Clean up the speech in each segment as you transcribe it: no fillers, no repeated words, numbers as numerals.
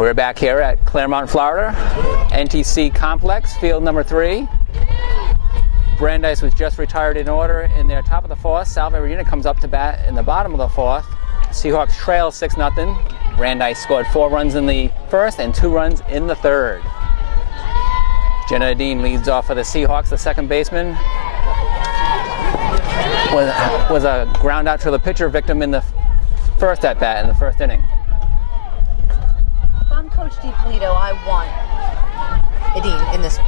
We're back here at Claremont, Florida, NTC Complex, field number 3. Brandeis was just retired in order in their top of the 4th. Salve, Regina comes up to bat in the bottom of the 4th. Seahawks trail 6-0. Brandeis scored 4 runs in the 1st and 2 runs in the 3rd. Jenna Dean leads off for the Seahawks. The second baseman was a ground out to the pitcher victim in the first at bat in the 1st inning. If I'm Coach DiPolito, I want Edine in this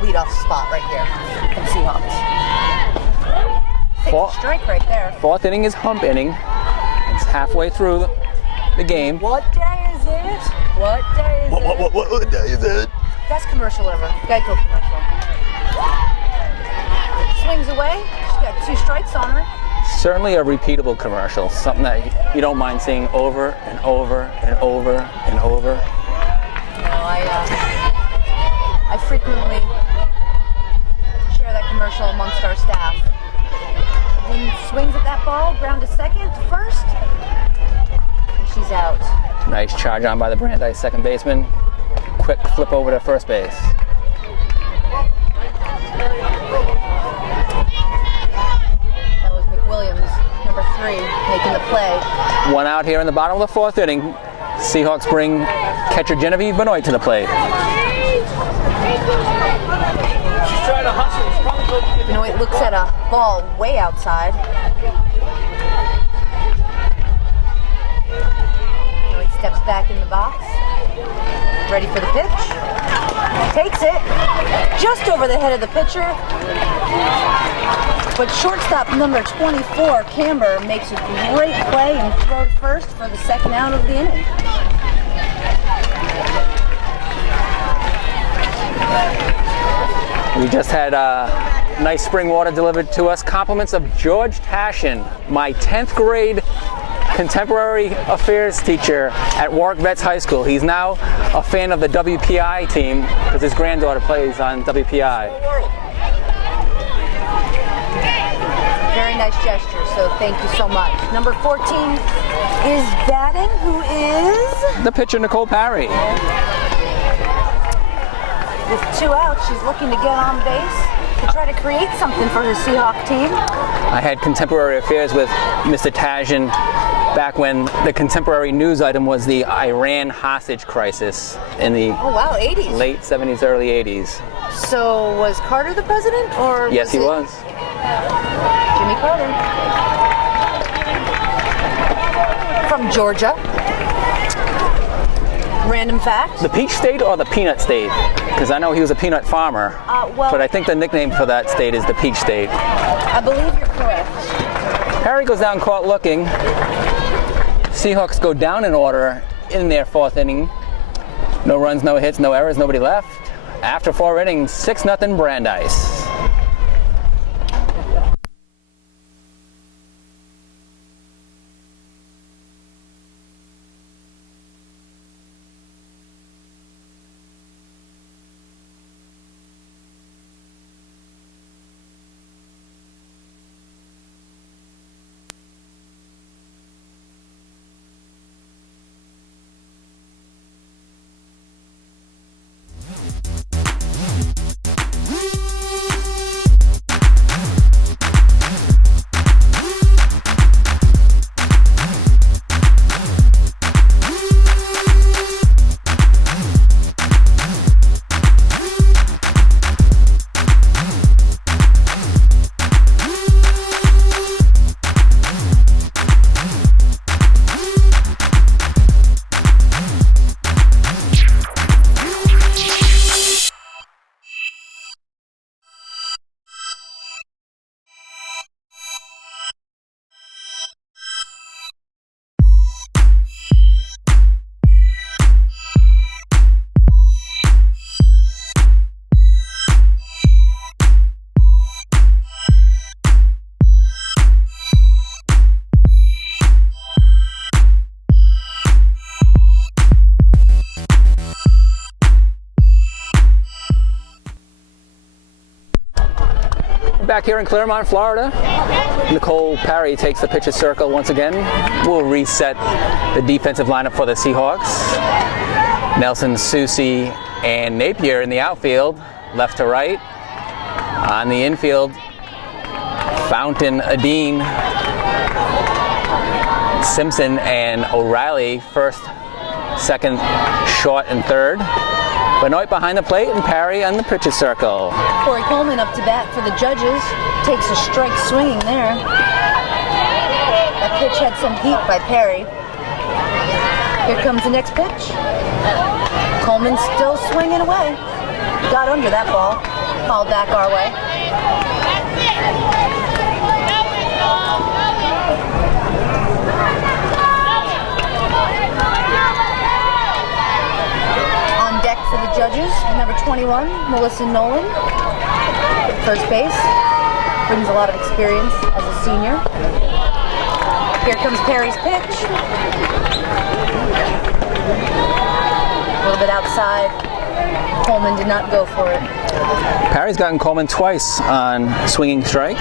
leadoff spot right here from Seahawks. Takes a strike right there. 4th inning is hump inning. It's halfway through the game. What day is it? What day is it? What day is it? Best commercial ever. Geico commercial. Swings away. She's got 2 strikes on her. Certainly a repeatable commercial. Something that you don't mind seeing over and over and over and over. No, I frequently share that commercial amongst our staff. Dean swings at that ball, ground to second, to first, and she's out. Nice charge on by the Brandeis second baseman. Quick flip over to first base. That was McWilliams, number 3, making the play. 1 out here in the bottom of the 4th inning. Seahawks bring catcher Genevieve Benoit to the plate. Benoit looks at a ball way outside. Benoit steps back in the box. Ready for the pitch. Takes it just over the head of the pitcher. But shortstop number 24, Camber, makes a great play and throws first for the second out of the inning. We just had nice spring water delivered to us. Compliments of George Tashin, my 10th grade contemporary affairs teacher at Warwick Vets High School. He's now a fan of the WPI team because his granddaughter plays on WPI. Very nice gesture, so thank you so much. Number 14 is batting, who is? The pitcher, Nicole Parry. With 2 outs, she's looking to get on base to try to create something for her Seahawk team. I had contemporary affairs with Mr. Tashin back when the contemporary news item was the Iran hostage crisis in the 80s. late 70s, early 80s. So was Carter the president, or Yes, he was. Jimmy Carter. From Georgia. Random fact. The Peach State or the Peanut State? Because I know he was a peanut farmer, but I think the nickname for that state is the Peach State. I believe you're correct. Harry goes down caught looking. Seahawks go down in order in their 4th inning. No runs, no hits, no errors, nobody left. After 4 innings, 6-0 Brandeis. Back here in Claremont, Florida, Nicole Parry takes the pitcher's circle once again. We'll reset the defensive lineup for the Seahawks. Nelson, Susie, and Napier in the outfield, left to right. On the infield, Fountain, Adine, Simpson, and O'Reilly, first, second, short, and third. Benoit behind the plate and Parry on the pitcher's circle. Corey Coleman up to bat for the judges. Takes a strike swinging there. That pitch had some heat by Parry. Here comes the next pitch. Coleman still swinging away. Got under that ball. Fouled back our way. On deck for the judges, number 21, Melissa Nolan. First base. Brings a lot of experience as a senior. Here comes Parry's pitch. A little bit outside. Coleman did not go for it. Parry's gotten Coleman twice on swinging strikes.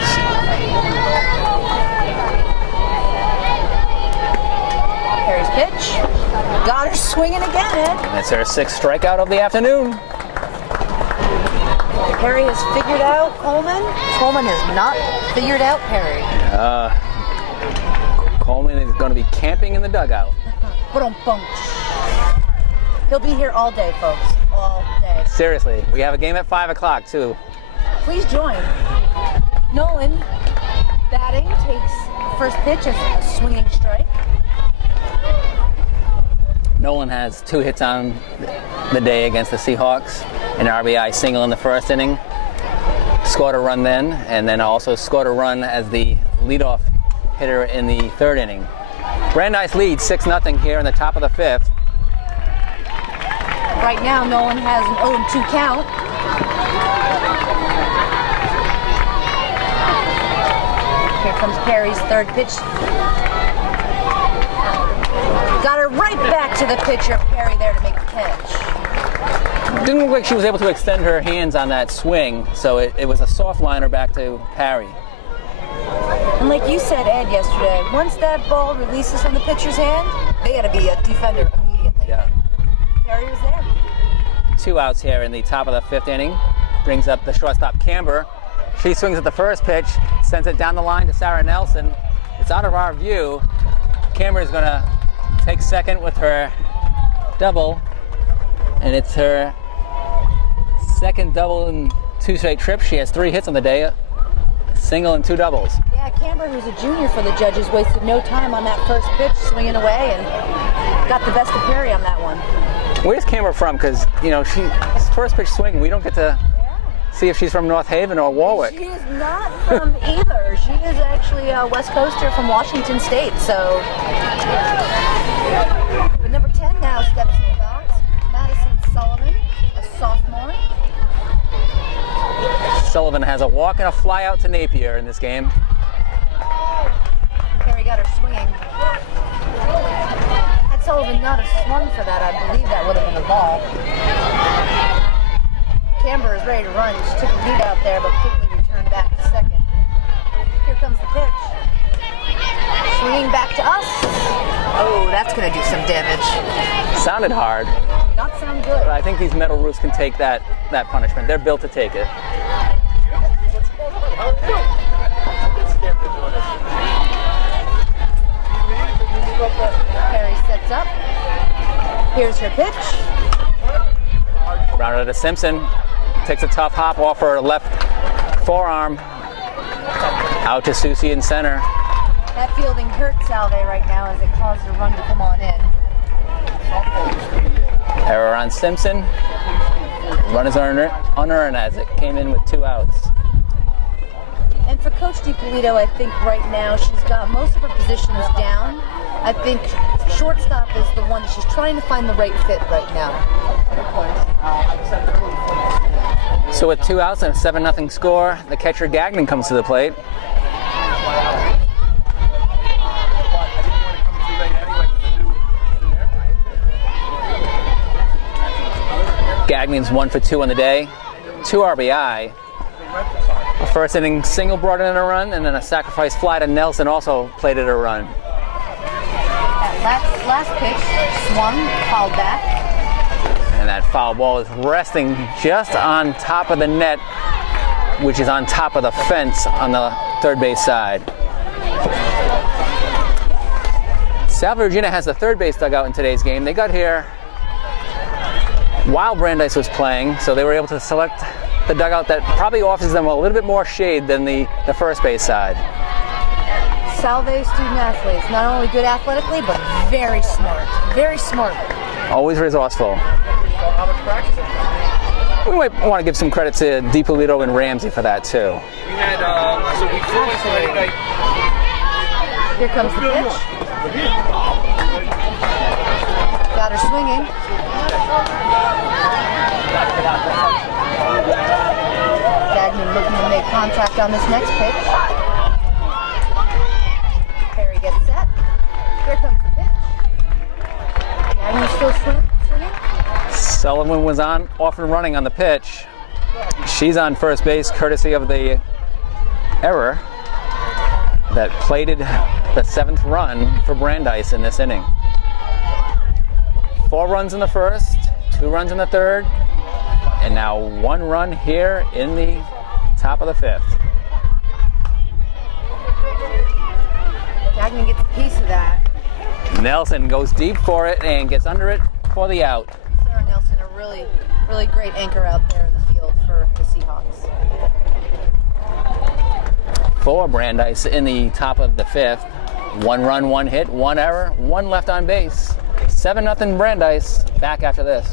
Parry's pitch. Got her swinging again, Ed. That's her sixth strikeout of the afternoon. Parry has figured out Coleman. Coleman has not figured out Parry. Coleman is going to be camping in the dugout. He'll be here all day, folks. All day. Seriously, we have a game at 5 o'clock too. Please join. Nolan batting, takes first pitch as a swinging strike. Nolan has 2 hits on the day against the Seahawks. An RBI single in the first inning. Scored a run then, and then also scored a run as the leadoff hitter in the third inning. Brandeis leads 6-0 here in the top of the 5th. Right now, Nolan has an 0-2 count. Here comes Parry's third pitch. Got her right back to the pitcher, Parry there to make the catch. Didn't look like she was able to extend her hands on that swing, so it was a soft liner back to Parry. And like you said, Ed, yesterday, once that ball releases from the pitcher's hand, they got to be a defender immediately. Yeah. Parry was there. 2 outs here in the top of the 5th inning. Brings up the shortstop, Camber. She swings at the first pitch, sends it down the line to Sarah Nelson. It's out of our view. Camber is going to take second with her double, and it's her second double in 2 straight trips. She has 3 hits on the day, a single and 2 doubles. Yeah, Camber, who's a junior for the judges, wasted no time on that first pitch, swinging away, and got the best of Parry on that one. Where's Camber from? Because, you know, she's first pitch swing, we don't get to see if she's from North Haven or Warwick. She is not from either. She is actually a West Coaster from Washington State, so. But number 10 now steps in the box. Madison Sullivan, a sophomore. Sullivan has a walk and a fly out to Napier in this game. Parry got her swinging. Had Sullivan not have swung for that, I believe that would have been the ball. Camber is ready to run. She took a lead out there, but quickly returned back to second. Here comes the pitch. Swinging back to us. Oh, that's going to do some damage. Sounded hard. Not sound good. But I think these metal roofs can take that punishment. They're built to take it. Parry sets up. Here's her pitch. Rounded to Simpson. Takes a tough hop off her left forearm. Out to Susie in center. That fielding hurt Salve right now as it caused a run to come on in. Error on Simpson. Run is unearned as it came in with 2 outs. And for Coach DiPolito, I think right now she's got most of her positions down. I think shortstop is the one that she's trying to find the right fit right now. So with 2 outs and a 7-0 score, the catcher Gagnon comes to the plate. Gagnon's 1 for 2 on the day, 2 RBI. A first inning single brought in a run, and then a sacrifice fly to Nelson also plated a run. That last pitch swung, fouled back. And that foul ball is resting just on top of the net, which is on top of the fence on the third base side. Salve, Regina has the third base dugout in today's game. They got here while Brandeis was playing, so they were able to select the dugout that probably offers them a little bit more shade than the first base side. Salve student athletes, not only good athletically, but very smart. Very smart. Always resourceful. We might want to give some credit to DiPolito and Ramsey for that too. We had so we flew Friday night. Here comes the pitch. Got her swinging. Gagnon looking to make contact on this next pitch. Perry gets set. Here comes the pitch. Gagnon still swinging. Sullivan was off and running on the pitch. She's on first base courtesy of the error that plated the 7th run for Brandeis in this inning. 4 runs in the first, 2 runs in the third, and now 1 run here in the top of the 5th. Gagnon gets a piece of that. Nelson goes deep for it and gets under it for the out. Sarah Nelson, a really, really great anchor out there in the field for the Seahawks. For Brandeis in the top of the 5th. 1 run, 1 hit, 1 error, 1 left on base. 7-0 Brandeis. Back after this.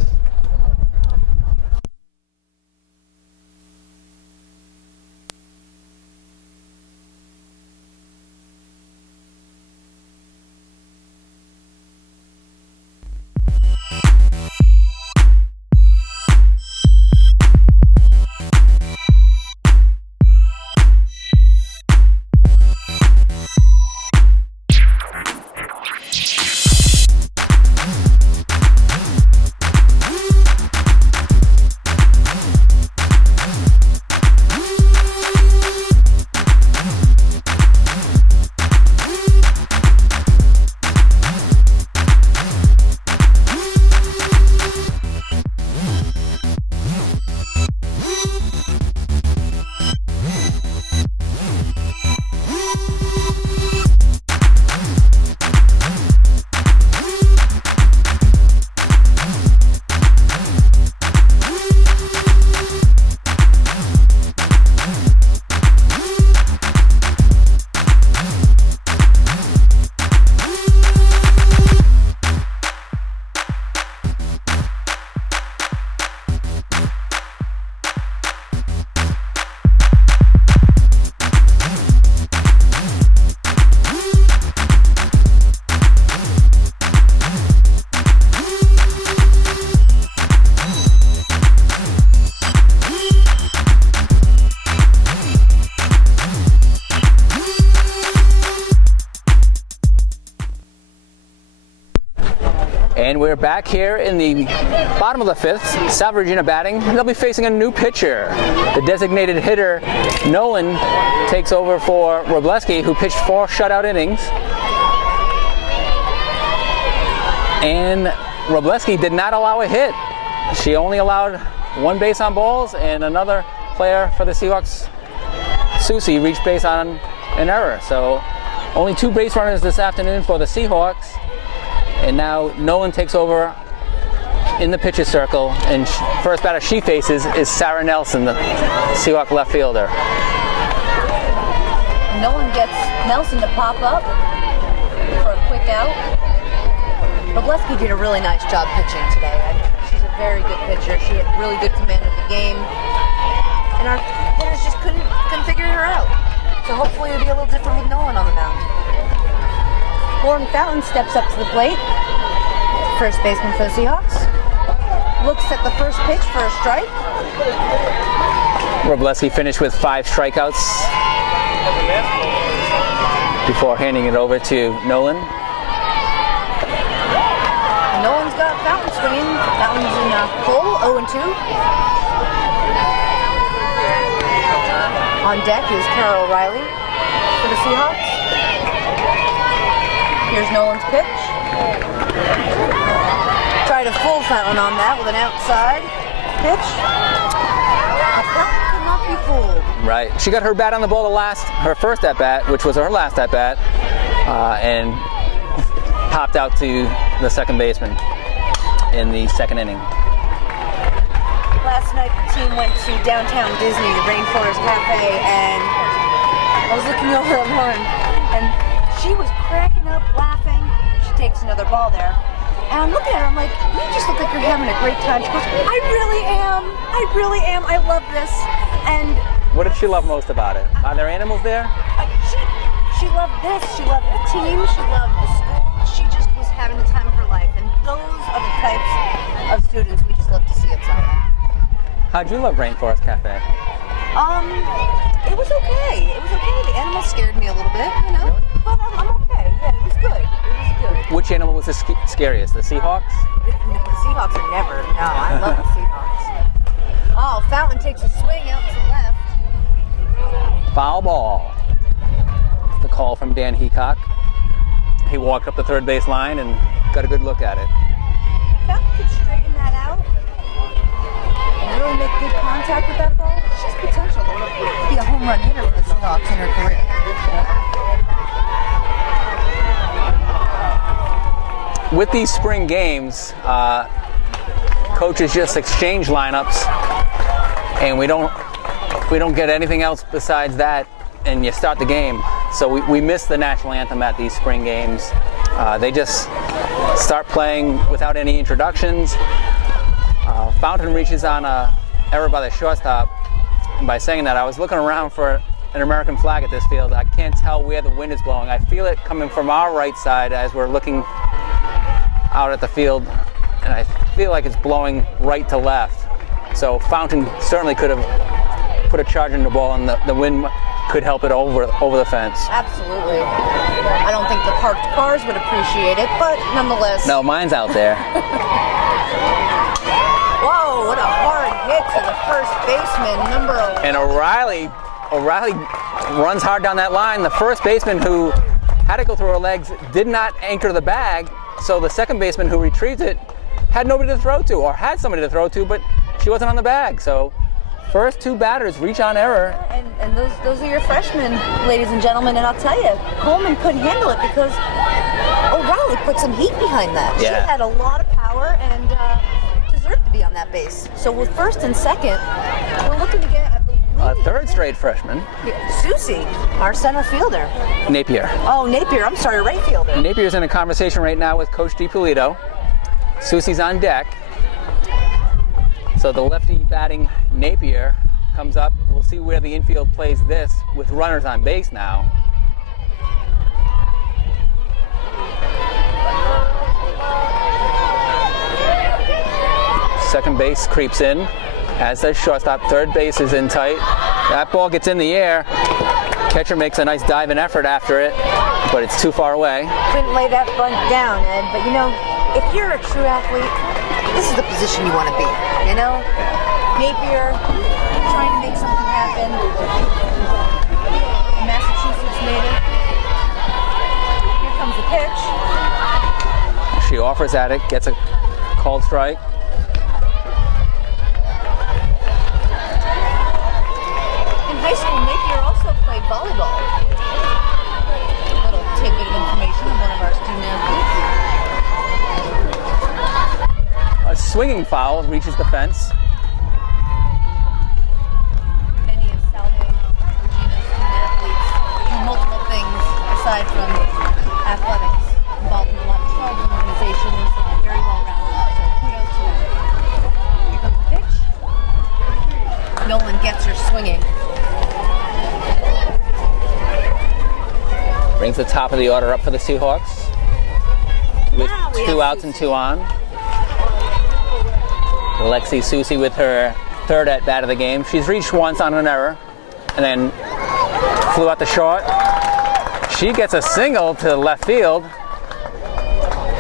And we're back here in the bottom of the 5th. Salve Regina batting. They'll be facing a new pitcher. The designated hitter, Nolan, takes over for Robleski, who pitched 4 shutout innings. And Robleski did not allow a hit. She only allowed 1 base on balls, and another player for the Seahawks, Susie, reached base on an error. So only 2 base runners this afternoon for the Seahawks. And now Nolan takes over in the pitcher's circle, and first batter she faces is Sarah Nelson, the Seahawk left fielder. Nolan gets Nelson to pop up for a quick out. Robleski did a really nice job pitching today. She's a very good pitcher. She had really good command of the game, and our hitters just couldn't figure her out. So hopefully it'll be a little different with Nolan on the mound. Lauren Fountain steps up to the plate. First baseman for the Seahawks. Looks at the first pitch for a strike. Robleski finished with 5 strikeouts before handing it over to Nolan. Nolan's got Fountain swinging. Fountain's in a hole, 0-2. On deck is Carol O'Reilly for the Seahawks. Here's Nolan's pitch. Tried a full Fountain on that with an outside pitch. But Fountain could not be fooled. Right. She got her bat on the ball her first at bat, which was her last at bat, and popped out to the second baseman in the second inning. Last night the team went to downtown Disney, the Rainforest Cafe, and I was looking over at Lauren, and she was cracking up, laughing. She takes another ball there. And I'm looking at her, I'm like, you just look like you're having a great time. She goes, I really am. I really am. I love this. And What did she love most about it? Are there animals there? she loved this. She loved the team. She loved the school. She just was having the time of her life. And those are the types of students we just love to see at Salve. How'd you love Rainforest Cafe? It was okay. It was okay. The animals scared me a little bit, you know. But I'm okay. Yeah, it was good. It was good. Which animal was the scariest? The Seahawks? No, the Seahawks are never. No, I love the Seahawks. Oh, Fountain takes a swing out to the left. Foul ball. The call from Dan Heacock. He walked up the third base line and got a good look at it. Fountain could straighten that out and really make good contact with that ball. She's potential to be a home run hitter for the Seahawks in her career. With these spring games, coaches just exchange lineups, and we don't get anything else besides that, and you start the game. So we miss the national anthem at these spring games. They just start playing without any introductions. Fountain reaches on a error by the shortstop, and by saying that, I was looking around for an American flag at this field. I can't tell where the wind is blowing. I feel it coming from our right side as we're looking out at the field, and I feel like it's blowing right to left. So Fountain certainly could have put a charge in the ball, and the wind could help it over the fence. Absolutely. I don't think the parked cars would appreciate it, but nonetheless. No, mine's out there. Whoa, what a hard hit to the first baseman, number 11. And O'Reilly runs hard down that line. The first baseman, who had to go through her legs, did not anchor the bag, so the second baseman who retrieved it had nobody to throw to, or had somebody to throw to, but she wasn't on the bag. So first two batters reach on error. And those are your freshmen, ladies and gentlemen, and I'll tell you, Coleman couldn't handle it because O'Reilly put some heat behind that. Yeah. She had a lot of power and deserved to be on that base. So with first and second, we're looking to get, I believe, A third straight freshman. Susie, our center fielder. Napier. Oh, Napier, I'm sorry, right fielder. Napier's in a conversation right now with Coach DiPolito. Susie's on deck. So the lefty batting Napier comes up. We'll see where the infield plays this with runners on base now. Second base creeps in, as does shortstop. Third base is in tight. That ball gets in the air. Catcher makes a nice diving effort after it, but it's too far away. Couldn't lay that bunt down, Ed, but you know, if you're a true athlete, this is the position you want to be, you know? Napier, trying to make something happen. A Massachusetts native. Here comes the pitch. She offers at it, gets a called strike. In high school, Napier also played volleyball. A little tidbit of information on one of our student athletes. A swinging foul reaches the fence. Many of Salve, Regina's student athletes do multiple things aside from athletics, involved in a lot of clubs and organizations, very well rounded. So kudos to them. Here comes the pitch. Nolan gets her swinging. Brings the top of the order up for the Seahawks with Now we 2 have outs and Susie. 2 on. Lexi Susie with her third at bat of the game. She's reached once on an error and then flew out the short. She gets a single to left field.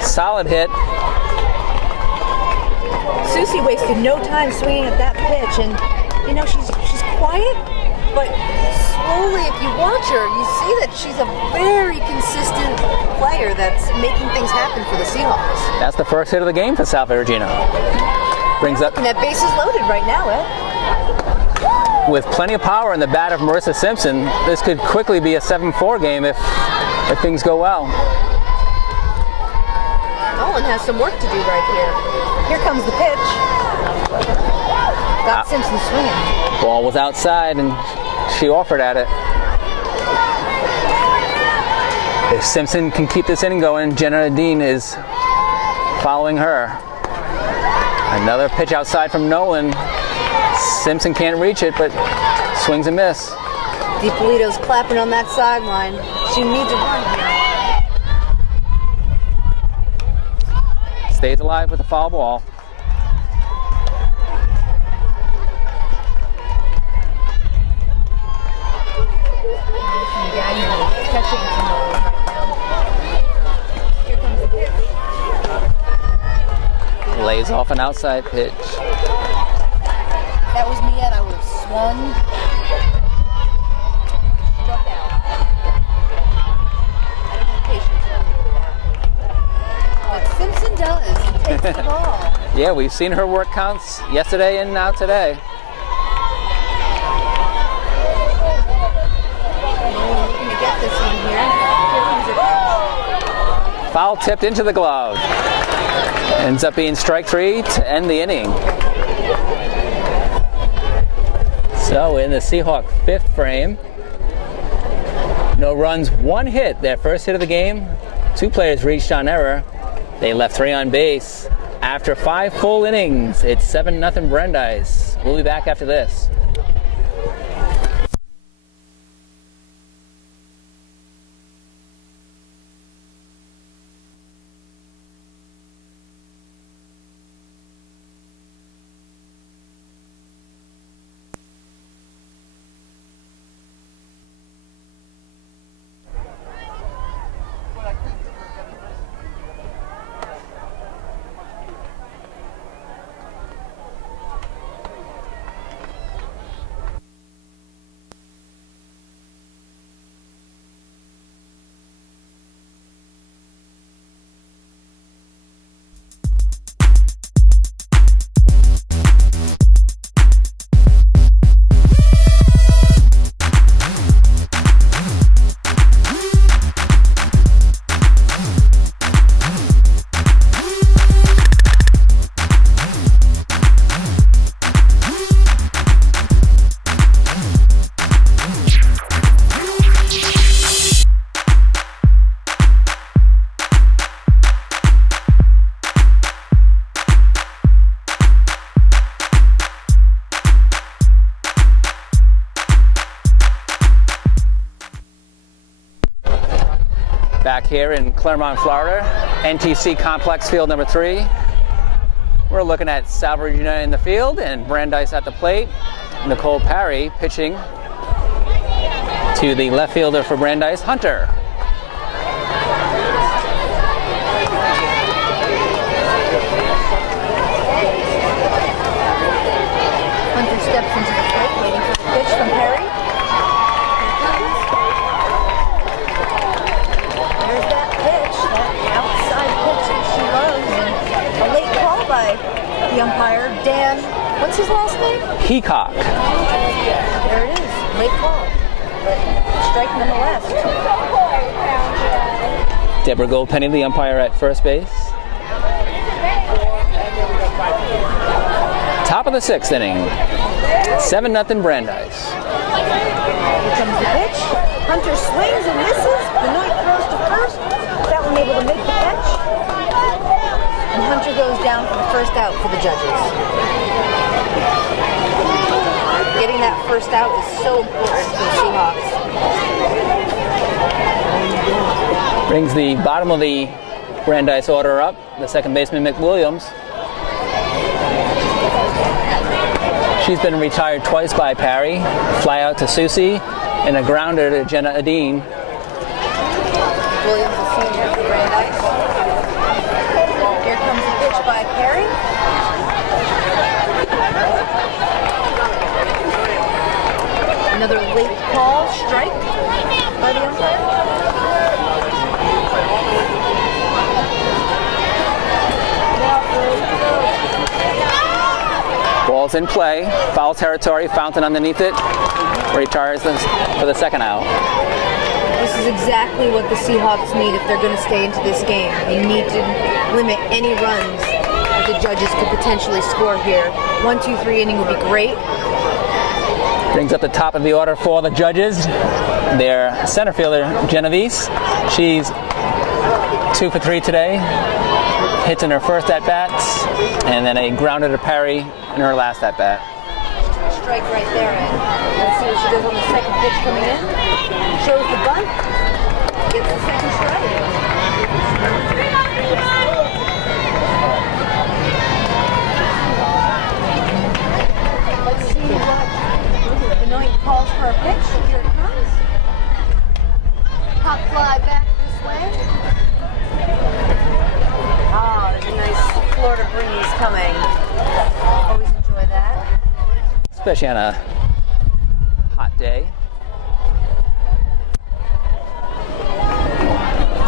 Solid hit. Susie wasted no time swinging at that pitch, and you know she's quiet, but slowly, if you watch her, you see that she's a very consistent player that's making things happen for the Seahawks. That's the first hit of the game for Salve, Regina. Brings up And that base is loaded right now, Ed. with plenty of power in the bat of Marissa Simpson. This could quickly be a 7-4 game if things go well. Nolan has some work to do right here. Here comes the pitch. Got Simpson swinging. Ball was outside and she offered at it. If Simpson can keep this inning going, Jenna Dean is following her. Another pitch outside from Nolan. Simpson can't reach it, but swings and miss. DiPolito's clapping on that sideline. She needs a run here. Stays alive with a foul ball. Catching from Nolan right now. Here comes the pitch. Lays off an outside pitch. That was me, Ed. I would have swung. Struck out. I don't have patience for that. But Simpson does. He takes the ball. Yeah, we've seen her work counts yesterday and now today. Nolan looking to get this one here. Here comes the pitch. Foul tipped into the glove. Ends up being strike three to end the inning. So in the Seahawk fifth frame, no runs, one hit. Their first hit of the game. Two players reached on error. They left three on base. After 5 full innings, it's 7-0 Brandeis. We'll be back after this. Back here in Claremont, Florida, NTC Complex Field number 3. We're looking at Salve, Regina in the field and Brandeis at the plate. Nicole Parry pitching to the left fielder for Brandeis, Hunter. Hunter steps into the plate, waiting for the pitch from Perry. There's that pitch, that outside pitch that she loves, and a late call by the umpire, Dan. What's his last name? Peacock. There it is, late call, but strike nonetheless. Deborah Goldpenny, the umpire at first base. Top of the 6th inning. 7-0 Brandeis. Here comes the pitch. Hunter swings and misses. Benoit throws to first. That one able to make the catch. And Hunter goes down for the first out for the judges. Getting that first out is so important for the Seahawks. Brings the bottom of the Brandeis order up. The second baseman, McWilliams. She's been retired twice by Parry. Fly out to Susie and a grounder to Jenna Adine. Williams, a senior for Brandeis. Here comes the pitch by Perry. Another Ball's in play. Foul territory. Fountain underneath it. Retires for the second out. This is exactly what the Seahawks need if they're going to stay into this game. They need to limit any runs that the judges could potentially score here. 1, 2, 3 inning would be great. Brings up the top of the order for the judges. Their center fielder, Genovese. She's 2 for 3 today. Hits in her first at-bats, and then a grounder to Perry in her last at-bat. Strike right there, Ed. Let's see what she does on the second pitch coming in. Shows the bunt. Gets the second strike. Let's see what Benoit calls for a pitch. Here it comes. Pop fly back this way. Ah, there's a nice Florida breeze coming. Always enjoy that. Especially on a hot day.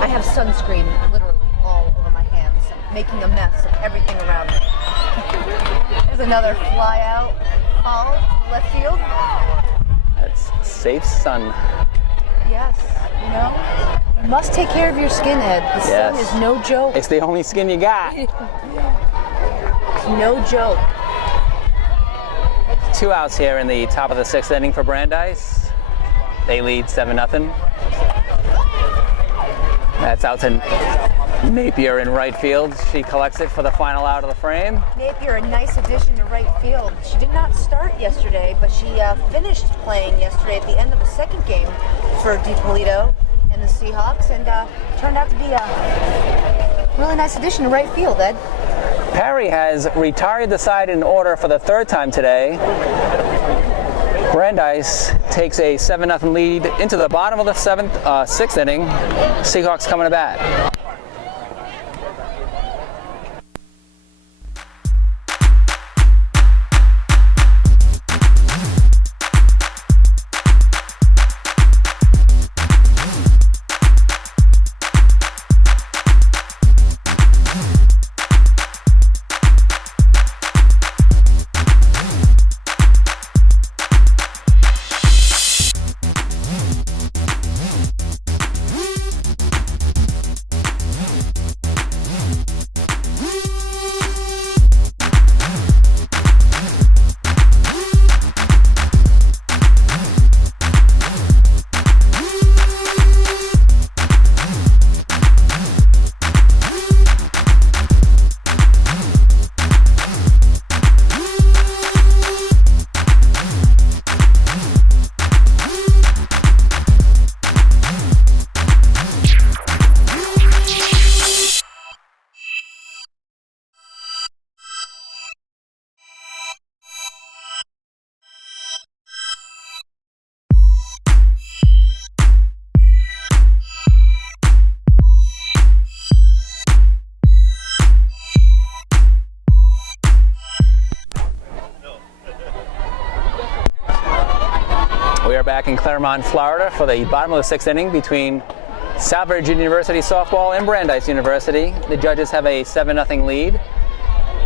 I have sunscreen literally all over my hands, making a mess of everything around me. There's another fly out ball left field. That's safe sun. Yes, you know, you must take care of your skin, Ed. The sun is no joke. It's the only skin you got. It's no joke. 2 outs here in the top of the 6th inning for Brandeis. They lead 7-0. That's out to Napier in right field. She collects it for the final out of the frame. Napier, a nice addition to right field. She did not start yesterday, but she finished playing yesterday at the end of the second game for DiPolito and the Seahawks, and turned out to be a really nice addition to right field, Ed. Perry has retired the side in order for the 3rd time today. Brandeis takes a 7-0 lead into the bottom of the 6th inning. Seahawks coming to bat. We are back in Claremont, Florida for the bottom of the 6th inning between Salve University softball and Brandeis University. The judges have a 7-0 lead.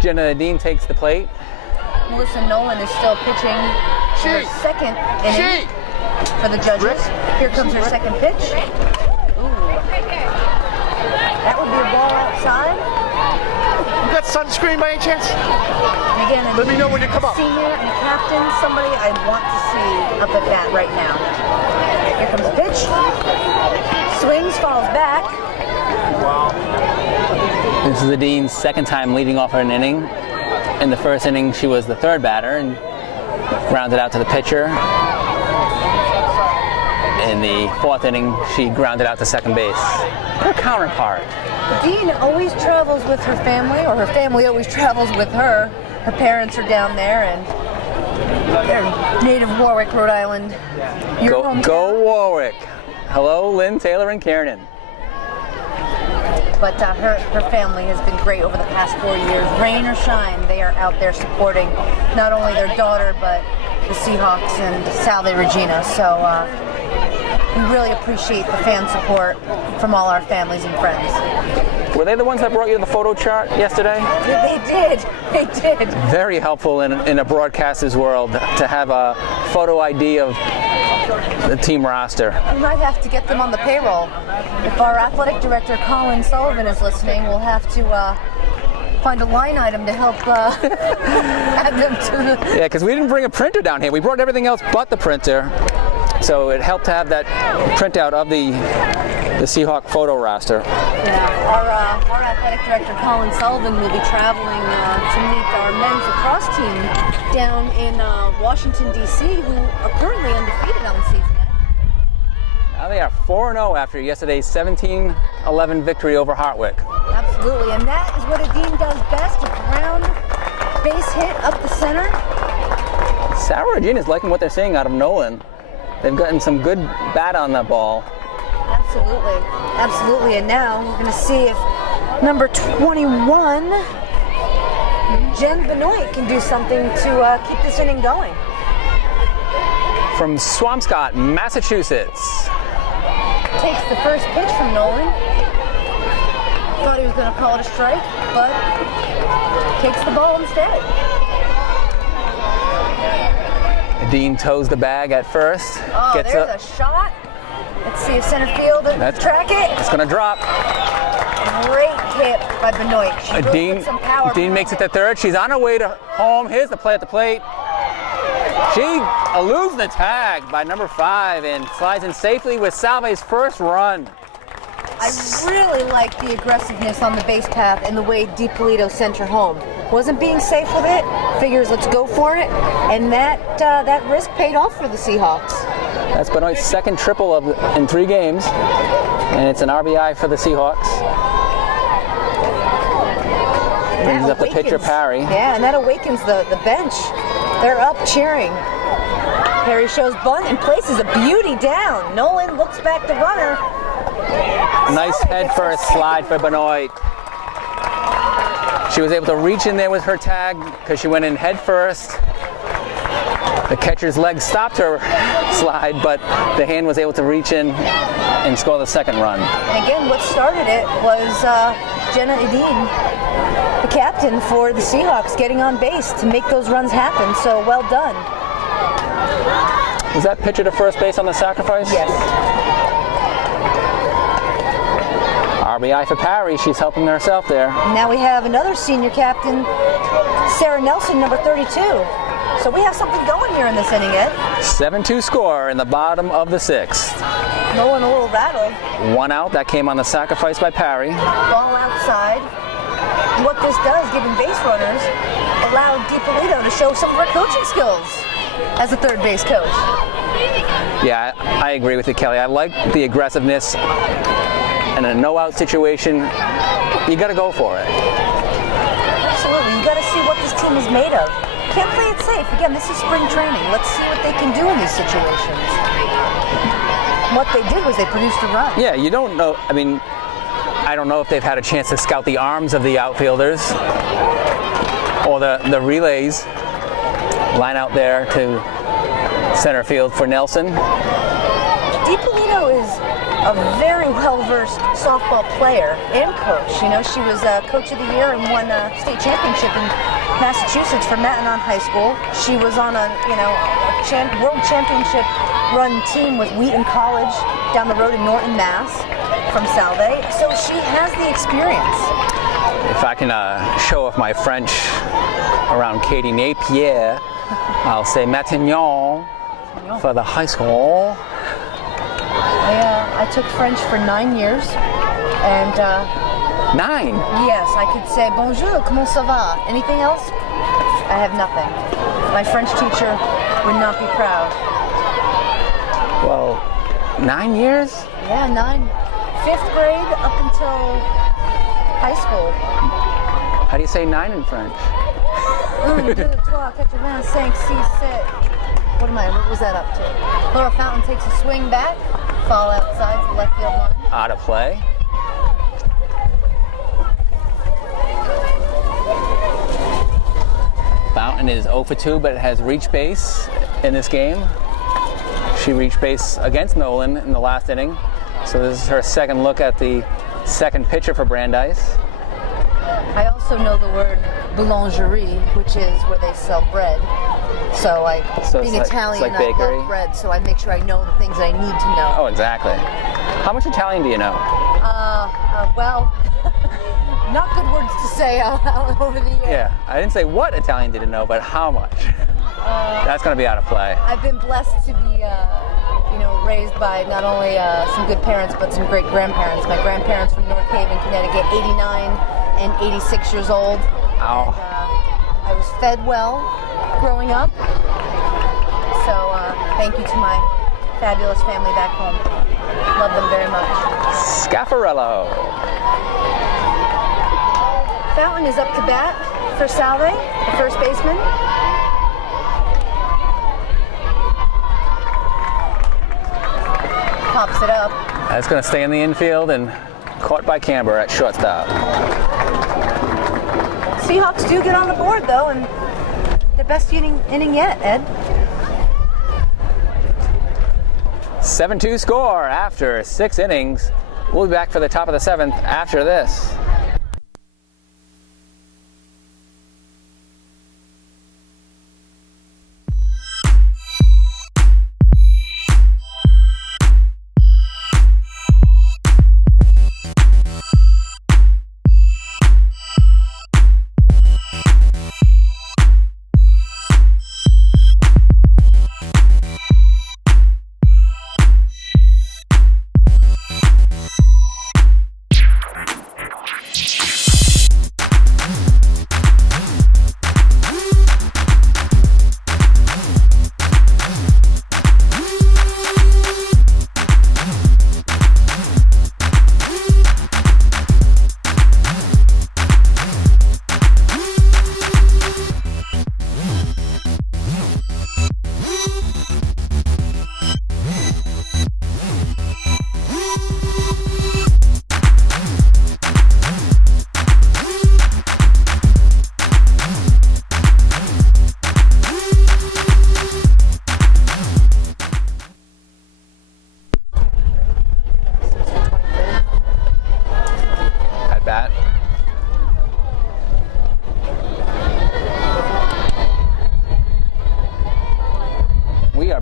Jenna Nadine takes the plate. Melissa Nolan is still pitching her second inning for the judges. Here comes her second pitch. Ooh. That would be a ball outside. You got sunscreen by any chance? And again, Let me know when you come up. Senior and captain, somebody I want to see up at bat right now. Here comes the pitch. Swings, falls back. This is the Dean's 2nd time leading off an inning. In the 1st inning, she was the 3rd batter and grounded out to the pitcher. In the 4th inning, she grounded out to second base. Her counterpart. Dean always travels with her family, or her family always travels with her. Her parents are down there, and they're native Warwick, Rhode Island. Your hometown. Go Warwick. Hello, Lynn, Taylor, and Kiernan. But her family has been great over the past 4 years. Rain or shine, they are out there supporting not only their daughter, but the Seahawks and Salve Regina. So we really appreciate the fan support from all our families and friends. Were they the ones that brought you the photo chart yesterday? They did. Very helpful in a broadcaster's world to have a photo ID of the team roster. We might have to get them on the payroll. If our athletic director, Colin Sullivan, is listening, we'll have to find a line item to help add them to the... Yeah, because we didn't bring a printer down here. We brought everything else but the printer. So it helped to have that printout of the Seahawk photo roster. Yeah, our athletic director, Colin Sullivan, will be traveling to meet our men's lacrosse team down in Washington, D.C., who are currently undefeated on the season. Now they are 4-0 after yesterday's 17-11 victory over Hartwick. Absolutely, and that is what Adine does best, a ground base hit up the center. Salve Regina's liking what they're seeing out of Nolan. They've gotten some good bat on that ball. Absolutely, and now we're going to see if number 21, Jen Benoit, can do something to keep this inning going. From Swampscott, Massachusetts. Takes the first pitch from Nolan. Thought he was going to call it a strike, but takes the ball instead. Dean toes the bag at first. Oh, there's a shot. Let's see if center field will track it. It's going to drop. Great hit by Benoit. She really put some power. Dean makes it to third. She's on her way to home. Here's the play at the plate. She eludes the tag by number 5 and slides in safely with Salve's first run. I really like the aggressiveness on the base path and the way DiPolito sent her home. Wasn't being safe with it, figures let's go for it, and that risk paid off for the Seahawks. That's Benoit's second triple in 3 games, and it's an RBI for the Seahawks. Brings up the pitcher, Parry. Yeah, and that awakens the bench. They're up cheering. Parry shows bunt and places a beauty down. Nolan looks back the runner. Nice head first slide for Benoit. She was able to reach in there with her tag because she went in head first. The catcher's leg stopped her slide, but the hand was able to reach in and score the second run. And again, what started it was Jenna Edine, the captain for the Seahawks, getting on base to make those runs happen. So well done. Was that pitcher to first base on the sacrifice? Yes. RBI for Parry. She's helping herself there. Now we have another senior captain, Sarah Nelson, number 32. So we have something going here in this inning, Ed. 7-2 score in the bottom of the 6th. Nolan a little rattled. 1 out. That came on the sacrifice by Parry. Ball outside. What this does, given base runners, allow DiPolito to show some of her coaching skills as a third base coach. Yeah, I agree with you, Kelly. I like the aggressiveness. And in a no-out situation, you got to go for it. Absolutely. You got to see what this team is made of. Can't play it safe. Again, this is spring training. Let's see what they can do in these situations. What they did was they produced a run. Yeah, you don't know. I mean, I don't know if they've had a chance to scout the arms of the outfielders or the relays. Line out there to center field for Nelson. DiPolito is a very well-versed softball player and coach. You know, she was coach of the year and won a state championship in Massachusetts for Mattanon High School. She was on a world championship run team with Wheaton College down the road in Norton, Mass, from Salve. So she has the experience. If I can show off my French around Katie Napier, I'll say Matignon for the high school. I took French for 9 years, and 9? Yes, I could say bonjour, comment ça va? Anything else? I have nothing. My French teacher would not be proud. Well, 9 years? Yeah, 9. 5th grade up until high school. How do you say 9 in French? 1, 2, 3, 4, 5, 6, 7. What was that up to? Laura Fountain takes a swing back, fall outside to the left field line. Out of play. Fountain is 0 for 2, but it has reached base in this game. She reached base against Nolan in the last inning. So this is her second look at the second pitcher for Brandeis. I also know the word boulangerie, which is where they sell bread. So being Italian, it's like bakery. I love bread, so I make sure I know the things I need to know. Oh, exactly. How much Italian do you know? Well, not good words to say over the years. Yeah, I didn't say what Italian did you know, but how much. That's going to be out of play. I've been blessed to be, raised by not only some good parents, but some great grandparents. My grandparents from North Haven, Connecticut, 89 and 86 years old. Ow. And, I was fed well growing up. So thank you to my fabulous family back home. Love them very much. Scaffarello. Fountain is up to bat for Salve, the first baseman. Pops it up. That's going to stay in the infield and caught by Camber at shortstop. Seahawks do get on the board though, and the best inning yet, Ed. 7-2 score after 6 innings. We'll be back for the top of the 7th after this.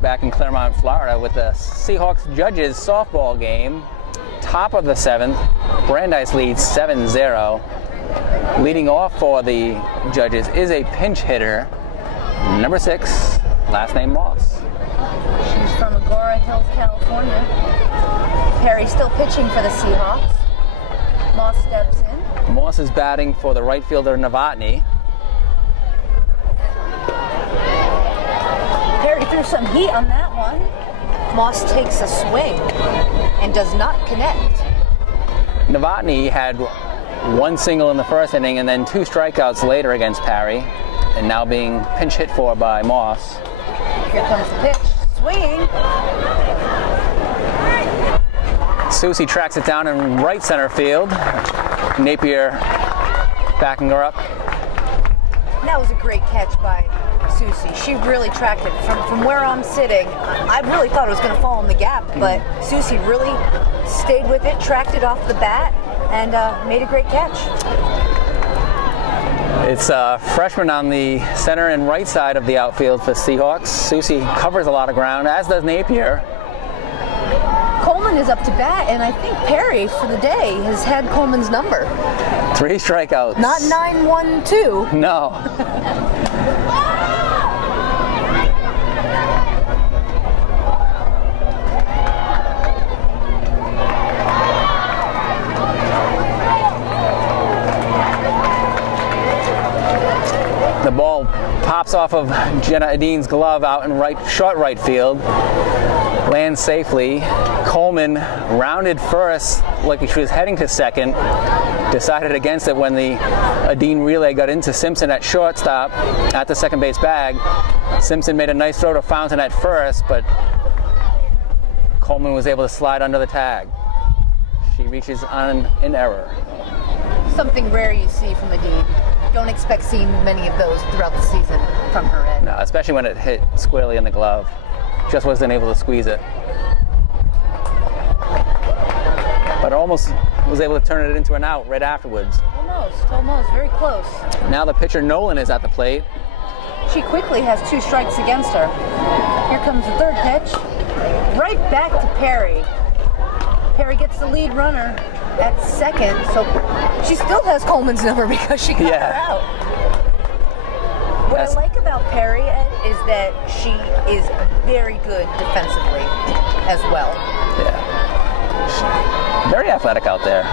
Back in Claremont, Florida with the Seahawks Judges softball game. Top of the 7th. Brandeis leads 7-0. Leading off for the Judges is a pinch hitter, number 6, last name Moss. She's from Agora Hills, California. Perry still pitching for the Seahawks. Moss steps in. Moss is batting for the right fielder Novotny. Perry threw some heat on that one. Moss takes a swing and does not connect. Novotny had 1 single in the first inning and then 2 strikeouts later against Parry, and now being pinch hit for by Moss. Here comes the pitch. Swinging. Susie tracks it down in right center field. Napier backing her up. That was a great catch by Susie. She really tracked it from where I'm sitting. I really thought it was going to fall in the gap, but Susie really stayed with it, tracked it off the bat, and made a great catch. It's a freshman on the center and right side of the outfield for Seahawks. Susie covers a lot of ground, as does Napier. Coleman is up to bat, and I think Perry, for the day, has had Coleman's number. 3 strikeouts. Not 9-1-2. No. The ball pops off of Jenna Adin's glove out in short right field. Lands safely. Coleman rounded first like she was heading to second. Decided against it when the Adin relay got into Simpson at shortstop at the second base bag. Simpson made a nice throw to Fountain at first, but Coleman was able to slide under the tag. She reaches on an error. Something rare you see from Adin. Don't expect seeing many of those throughout the season from her end. No, especially when it hit squarely in the glove. just wasn't able to squeeze it. But almost was able to turn it into an out right afterwards. Almost, very close. Now the pitcher Nolan is at the plate. She quickly has 2 strikes against her. Here comes the third pitch. Right back to Perry. Perry gets the lead runner at second, so she still has Coleman's number because she got her out. What I like about Perry, Ed, is that she is very good defensively as well. Yeah. Very athletic out there.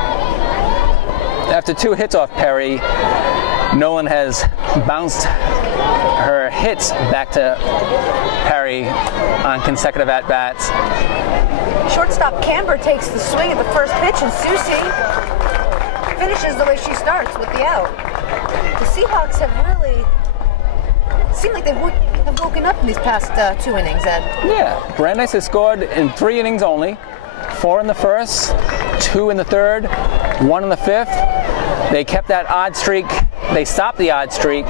After 2 hits off Perry, Nolan has bounced her hits back to Perry on consecutive at-bats. Shortstop Camber takes the swing at the first pitch, and Susie finishes the way she starts with the out. The Seahawks have really seemed like they have woken up in these past 2 innings, Ed. Yeah, Brandeis has scored in 3 innings only. 4 in the first, 2 in the third, 1 in the fifth. They kept that odd streak. They stopped the odd streak.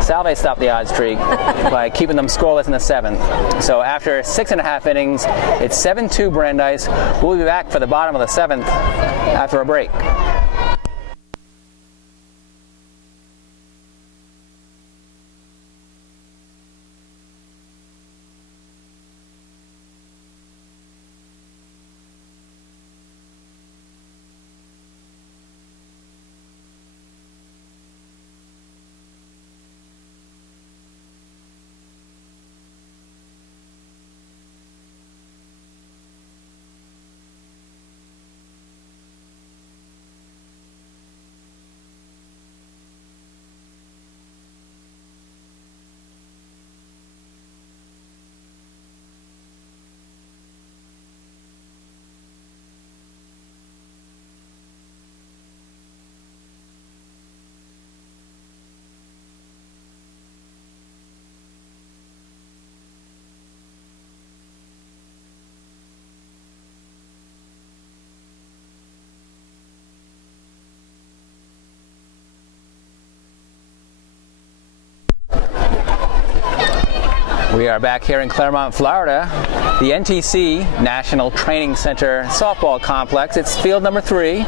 Salve stopped the odd streak by keeping them scoreless in the 7th. So after 6.5 innings, it's 7-2 Brandeis. We'll be back for the bottom of the 7th after a break. We are back here in Claremont, Florida, the NTC National Training Center softball complex. It's field number 3.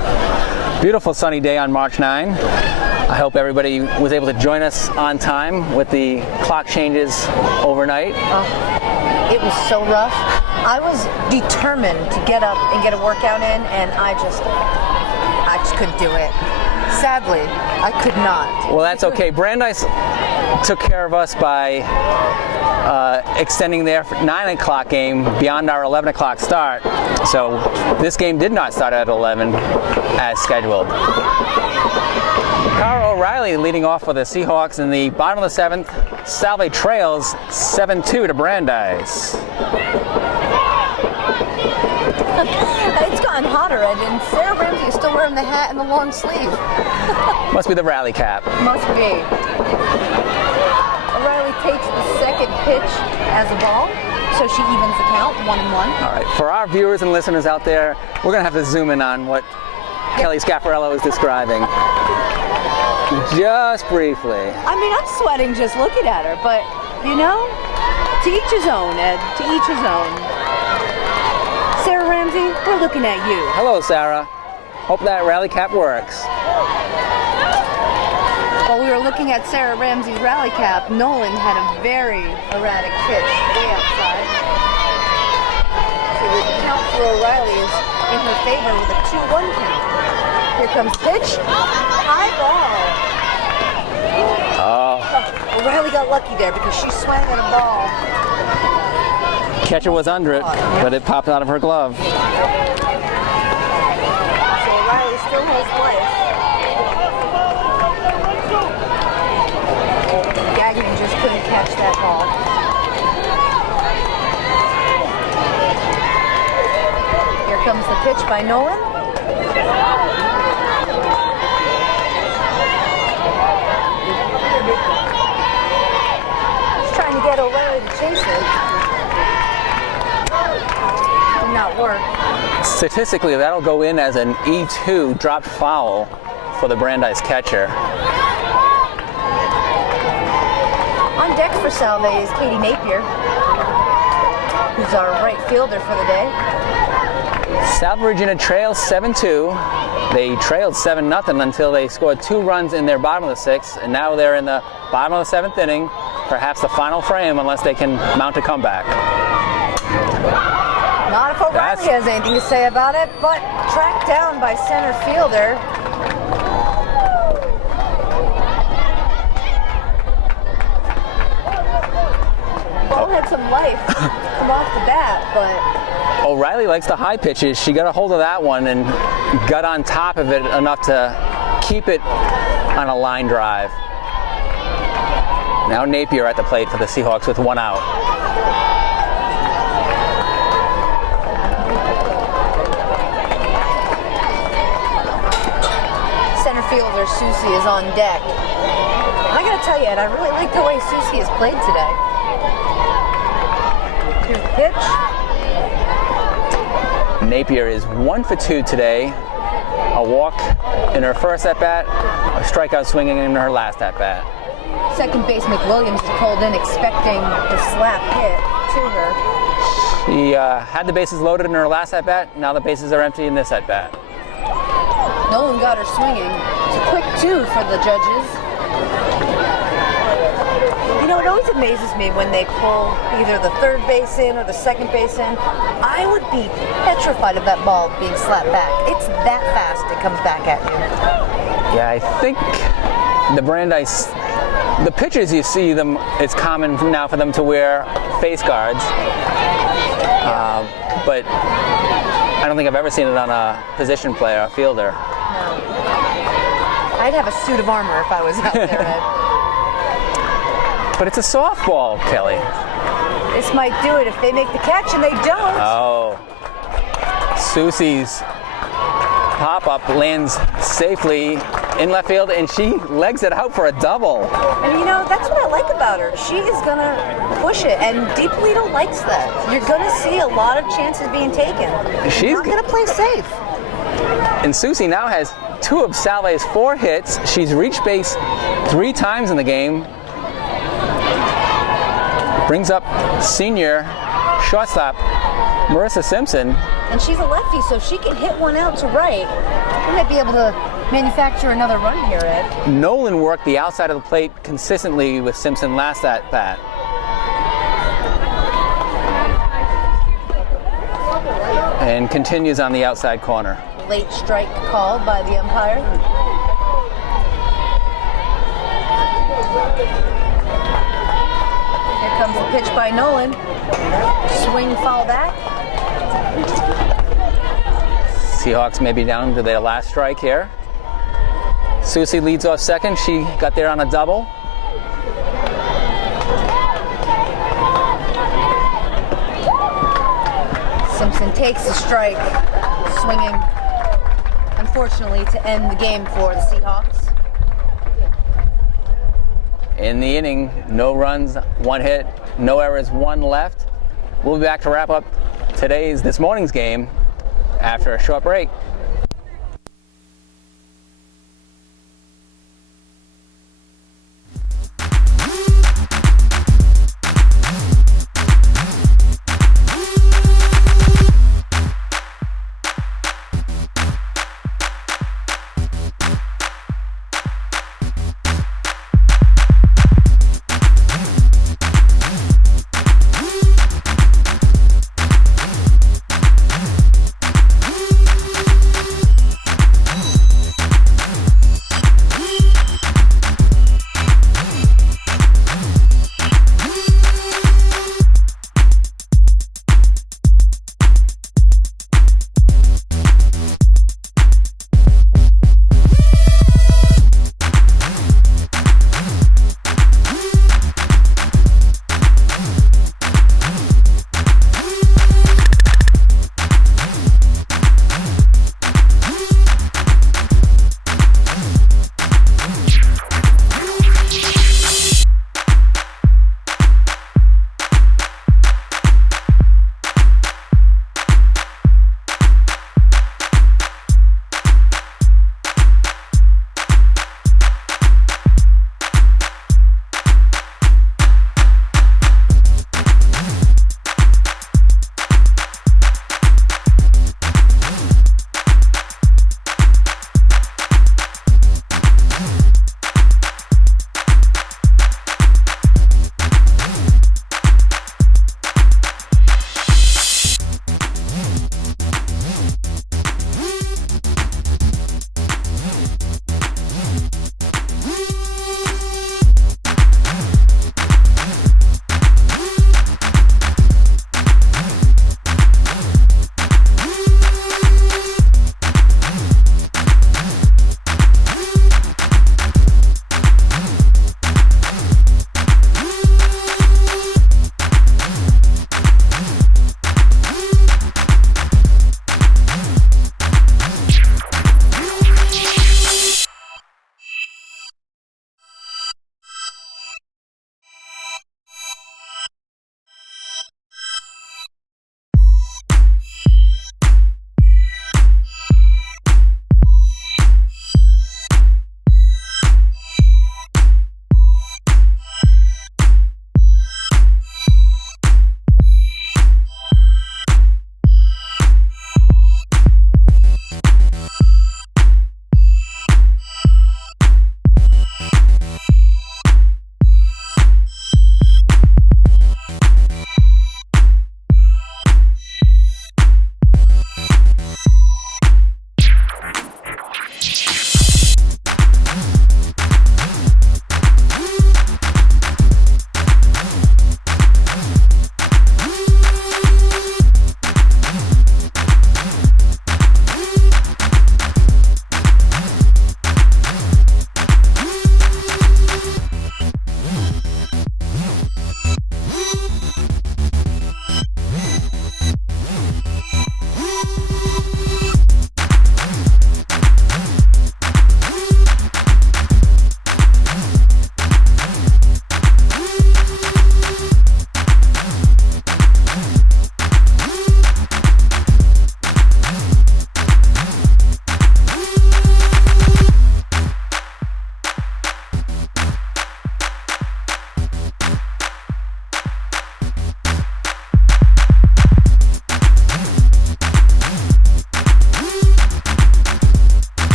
Beautiful sunny day on March 9. I hope everybody was able to join us on time with the clock changes overnight. It was so rough. I was determined to get up and get a workout in, and I just couldn't do it. Sadly, I could not. Well, that's okay. Brandeis took care of us by extending their 9 o'clock game beyond our 11 o'clock start. So this game did not start at 11 as scheduled. Carl O'Reilly leading off for the Seahawks in the bottom of the 7th. Salve trails 7-2 to Brandeis. It's gotten hotter, and Sarah Ramsey is still wearing the hat and the long sleeve. Must be the rally cap. Must be. O'Reilly takes the second pitch as a ball, so she evens the count, 1-1. All right, for our viewers and listeners out there, we're going to have to zoom in on what Kelly Scaparello is describing. Just briefly. I mean, I'm sweating just looking at her, but, you know, to each his own, Ed, to each his own. Sarah Ramsey, we're looking at you. Hello, Sarah. Hope that rally cap works. While we were looking at Sarah Ramsey's rally cap, Nolan had a very erratic pitch way outside. So the count for O'Reilly is in her favor with a 2-1 count. Here comes the pitch. High ball. Oh. O'Reilly got lucky there because she swung at a ball. Catcher was under it, but it popped out of her glove. So O'Reilly still has life. Gagnon just couldn't catch that ball. Here comes the pitch by Nolan. He's trying to get O'Reilly to chase it. Did not work. Statistically, that'll go in as an E2 dropped foul for the Brandeis catcher. On deck for Salve is Katie Napier. who's our right fielder for the day. Salve Regina trails 7-2. They trailed 7-0 until they scored 2 runs in their bottom of the 6th, and now they're in the bottom of the 7th inning, perhaps the final frame unless they can mount a comeback. Not if O'Reilly has anything to say about it, but tracked down by center fielder. Ball had some life come off the bat, but O'Reilly likes the high pitches. She got a hold of that one and got on top of it enough to keep it on a line drive. Now Napier at the plate for the Seahawks with 1 out. center fielder Susie is on deck. I gotta tell you, Ed, I really like the way Susie has played today. Here's the pitch. Napier is 1 for 2 today. A walk in her first at-bat, a strikeout swinging in her last at-bat. Second base McWilliams is pulled in expecting the slap hit to her. She had the bases loaded in her last at-bat. Now the bases are empty in this at-bat. Nolan got her swinging. It's a quick 2 for the judges. You know, it always amazes me when they pull either the third base in or the second base in. I would be petrified of that ball being slapped back. It's that fast it comes back at you. Yeah, I think the Brandeis, the pitchers you see them, it's common now for them to wear face guards. But I don't think I've ever seen it on a position player, a fielder. No. I'd have a suit of armor if I was out there, Ed. But it's a softball, Kelly. This might do it if they make the catch, and they don't. Oh. Susie's pop-up lands safely in left field, and she legs it out for a double. And you know, that's what I like about her. She is going to push it, and Deepolito likes that. You're going to see a lot of chances being taken. She's not going to play safe. And Susie now has 2 of Salve's 4 hits. She's reached base 3 times in the game. Brings up senior shortstop Marissa Simpson. And she's a lefty, so she can hit one out to right. We might be able to manufacture another run here, Ed. Nolan worked the outside of the plate consistently with Simpson last at bat. And continues on the outside corner. Late strike called by the umpire. Here comes the pitch by Nolan. Swing, foul back. Seahawks may be down to their last strike here. Susie leads off second. She got there on a double. Simpson takes a strike, swinging, unfortunately, to end the game for the Seahawks. In the inning, no runs, 1 hit, no errors, 1 left. We'll be back to wrap up this morning's game after a short break.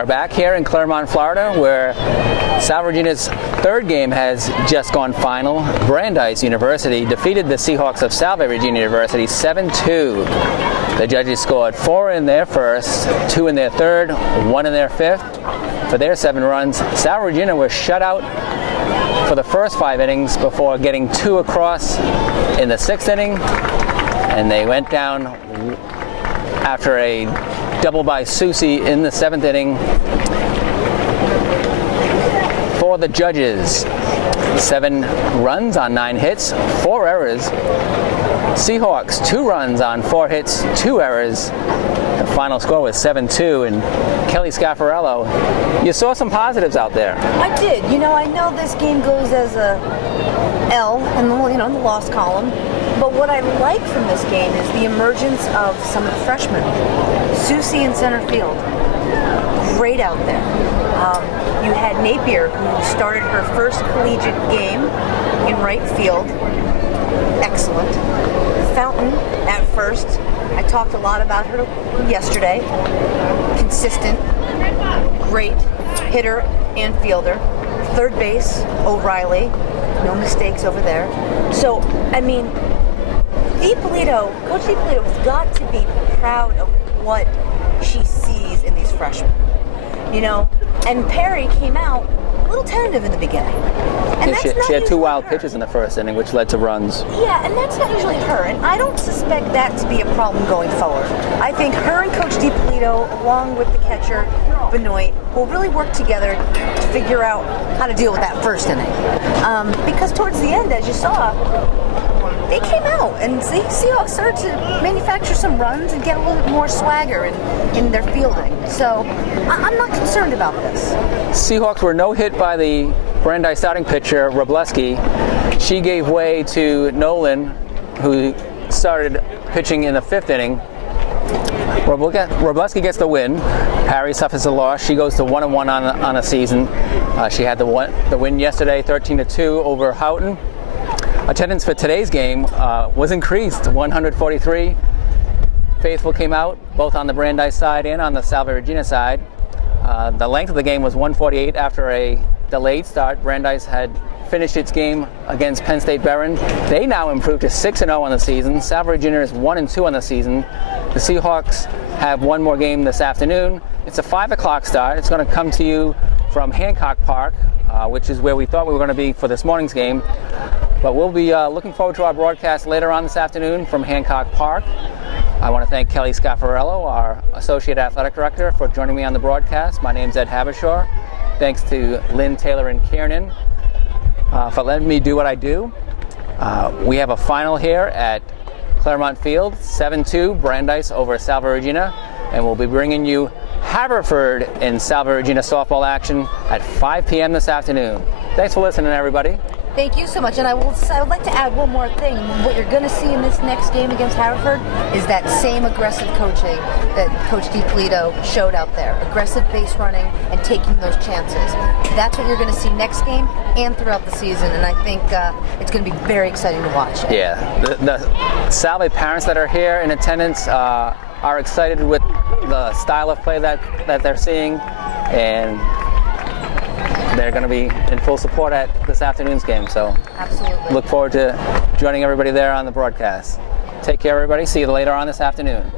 are back here in Claremont, Florida, where Salve Regina's third game has just gone final. Brandeis University defeated the Seahawks of Salve Regina University 7-2. The judges scored 4 in their first, 2 in their third, 1 in their fifth. For their 7 runs, Salve Regina was shut out for the first 5 innings before getting 2 across in the 6th inning, and they went down after a double by Susie in the 7th inning. For the judges, 7 runs on 9 hits, 4 errors. Seahawks, 2 runs on 4 hits, 2 errors. The final score was 7-2, and Kelly Scaffarello, you saw some positives out there. I did. I know this game goes as a L in the in the loss column, but what I like from this game is the emergence of some of the freshmen. Susie in center field, great out there. You had Napier, who started her first collegiate game in right field, excellent. Fountain at first. I talked a lot about her yesterday. Consistent, great hitter and fielder. Third base, O'Reilly, no mistakes over there. So, Coach DiPolito has got to be proud of what she sees in these freshmen. And Perry came out a little tentative in the beginning. And she had 2 wild pitches in the first inning, which led to runs. Yeah, and that's not usually her, and I don't suspect that to be a problem going forward. I think her and Coach DiPolito, along with the catcher, Benoit, will really work together to figure out how to deal with that first inning. Because towards the end, as you saw, they came out, and the Seahawks started to manufacture some runs and get a little bit more swagger in their fielding. So I'm not concerned about this. Seahawks were no hit by the Brandeis starting pitcher, Robleski. She gave way to Nolan, who started pitching in the 5th inning. Robleski gets the win. Harry suffers a loss. She goes to 1-1 on a season. She had the win yesterday, 13-2 over Houghton. Attendance for today's game was increased to 143. Faithful came out, both on the Brandeis side and on the Salve Regina side. The length of the game was 148 after a delayed start. Brandeis had finished its game against Penn State Behrend. They now improved to 6-0 on the season. Salve Regina is 1-2 on the season. The Seahawks have one more game this afternoon. It's a 5 o'clock start. It's going to come to you from Hancock Park, which is where we thought we were going to be for this morning's game. But we'll be looking forward to our broadcast later on this afternoon from Hancock Park. I want to thank Kelly Scaffarello, our Associate Athletic Director, for joining me on the broadcast. My name's Ed Habishore. Thanks to Lynn, Taylor, and Kiernan for letting me do what I do. We have a final here at Claremont Field, 7-2, Brandeis over Salve Regina, and we'll be bringing you Haverford in Salve Regina softball action at 5 p.m. this afternoon. Thanks for listening, everybody. Thank you so much, and I would like to add one more thing. What you're going to see in this next game against Haverford is that same aggressive coaching that Coach DiPolito showed out there. Aggressive base running and taking those chances. That's what you're going to see next game and throughout the season, and I think it's going to be very exciting to watch. Yeah, the Salve parents that are here in attendance are excited with the style of play that they're seeing, and they're going to be in full support at this afternoon's game. So absolutely. Look forward to joining everybody there on the broadcast. Take care, everybody. See you later on this afternoon.